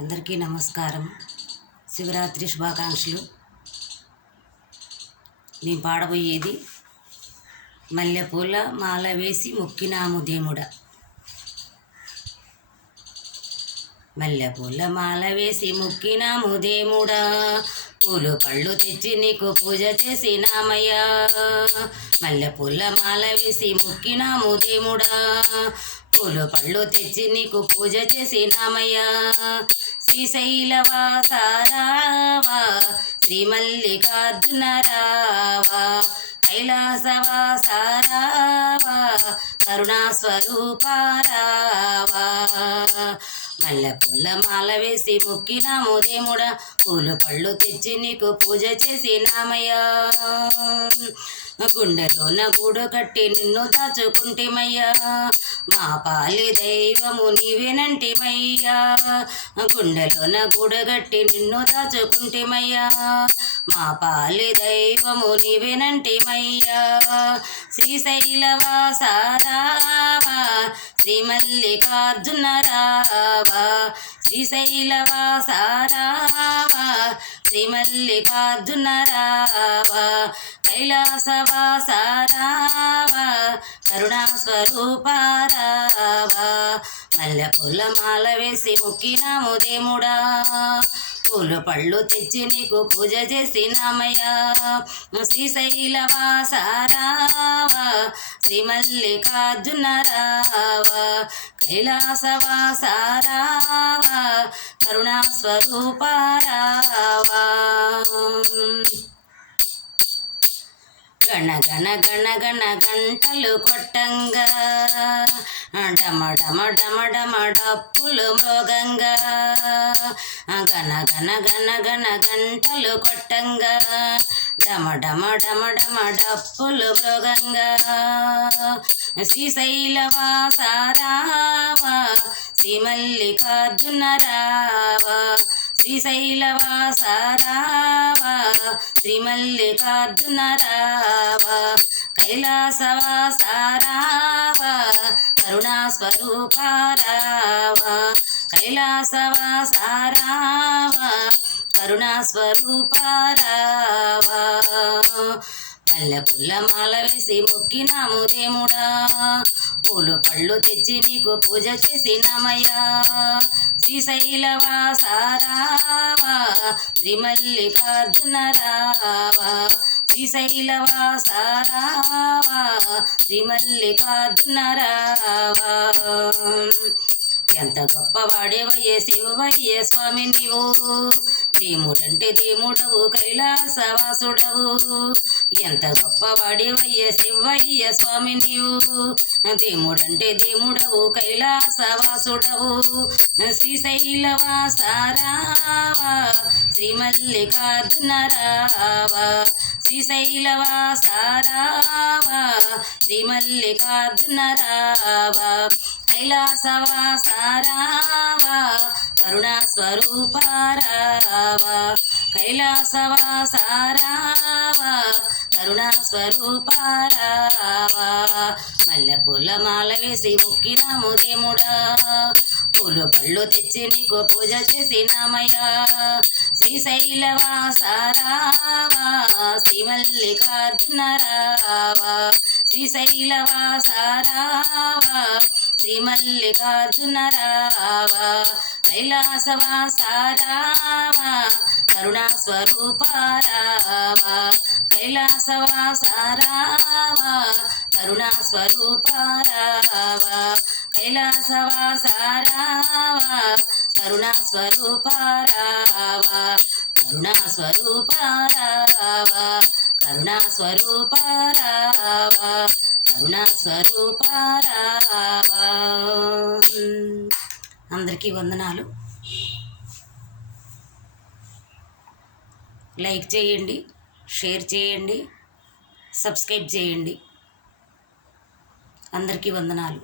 అందరికీ నమస్కారం. శివరాత్రి శుభాకాంక్షలు. నేను పాడబోయేది మల్లెపూల మాల వేసి మొక్కినాము దేముడ. మల్లెపూల మాల వేసి మొక్కినాము దేముడా, పూలు పళ్ళు తెచ్చి నీకు పూజ చేసినామయ్యా. మల్లెపూల మాల వేసి మొక్కినాము దేముడా, పూలు పళ్ళు తెచ్చి నీకు పూజ చేసినామయ్యా. శ్రీశైలవాస రావా, శ్రీ మల్లికార్జున రావా, కైలాసవాస రావా, కరుణాస్వరూప రావా. మల్లెపూల మాల వేసి మొక్కినాము దేముడా, పూలు పళ్ళు తెచ్చి నీకు పూజ చేసినామయ్యా. గుండెలోన గూడు కట్టి నిన్ను దాచుకుంటిమయ్యా, మా పాలి దైవము నీవేనంటిమయ్యా. గుండెలోన గూడు కట్టి నిన్ను దాచుకుంటిమయ్యా, మా పాలి దైవము నీవేనంటిమయ్యా. శ్రీశైలవాస రావా, శ్రీ మల్లికార్జున రావా, శ్రీశైలవాస రావా, శ్రీ మల్లికార్జున రావా, కైలాసవాస రావా, కరుణాస్వరూప రావా. మల్లెపూల మాల వేసి మొక్కినాము దేముడా, పూలు పళ్ళు తెచ్చి నీకు పూజ చేసినామయ్యా. శ్రీశైలవాస రావా, శ్రీ మల్లికార్జున రావా, కైలాసవాస రావా, కరుణాస్వరూప రావా. గణ గణ గణ గణ గంటలు కొట్టంగా, డమ డమ డమ డమ డప్పులు మృగంగా. గణ గణ గణ గణ గంటలు కొట్టంగా, డమ డమ డమ డమ డప్పులు మృగంగా. శ్రీశైలవాస రావా, శ్రీ మల్లికార్జున రావా, శ్రీశైలవాస రావా, శ్రీ మల్లికార్జున రావా, కైలాసవాస రావా, కరుణాస్వరూప రావా, కైలాసవాస రావా, కరుణాస్వరూప రావా. మల్లెపూల మాల వేసి మొక్కినాము దేముడా, పూలు పళ్ళు తెచ్చి నీకు పూజ చేసినామయ్యా. శ్రీశైలవాస రావా, శ్రీ మల్లికార్జున రావా, శ్రీశైలవాస రావా, శ్రీ మల్లికార్జున రావా. ఎంత గొప్పవాడేవయ్యే శివయ్య స్వామి నీవు, దేముడంటే దేముడవు కైలాసవాసుడవు. ఎంత గొప్పవాడేవయ్య శివయ్య స్వామి నీవు, దేముడంటే దేముడవు కైలాసవాసుడవు. శ్రీశైలవాస రావా, శ్రీ మల్లికార్జున రావా, శ్రీశైలవాస రావా, శ్రీ మల్లికార్జున రావా, కైలాసవాస రావా, కరుణాస్వరూప రావా, కైలాసవాస రావా, కరుణాస్వరూప రావా. మల్లెపూల మాల వేసి మొక్కినాము దేముడా, పూలు పళ్ళు తెచ్చి నీకు పూజ చేసినామయ్యా. శ్రీశైలవాస రావా, శ్రీ మల్లికార్జున రావా, శ్రీశైలవాస రావా, శ్రీ మల్లికార్జున రావా, కైలాసవాస రావా, కరుణాస్వరూప రావా, కైలాసవాస రావా, కరుణాస్వరూప రావా, కైలాసవాస రావా, కరుణాస్వరూప రావా, కరుణాస్వరూప రావా, కరుణాస్వరూప రావా, కరుణాస్వరూప రావా. అందరికీ వందనాలు. లైక్ చేయండి, షేర్ చేయండి, సబ్స్క్రైబ్ చేయండి. అందరికీ వందనాలు.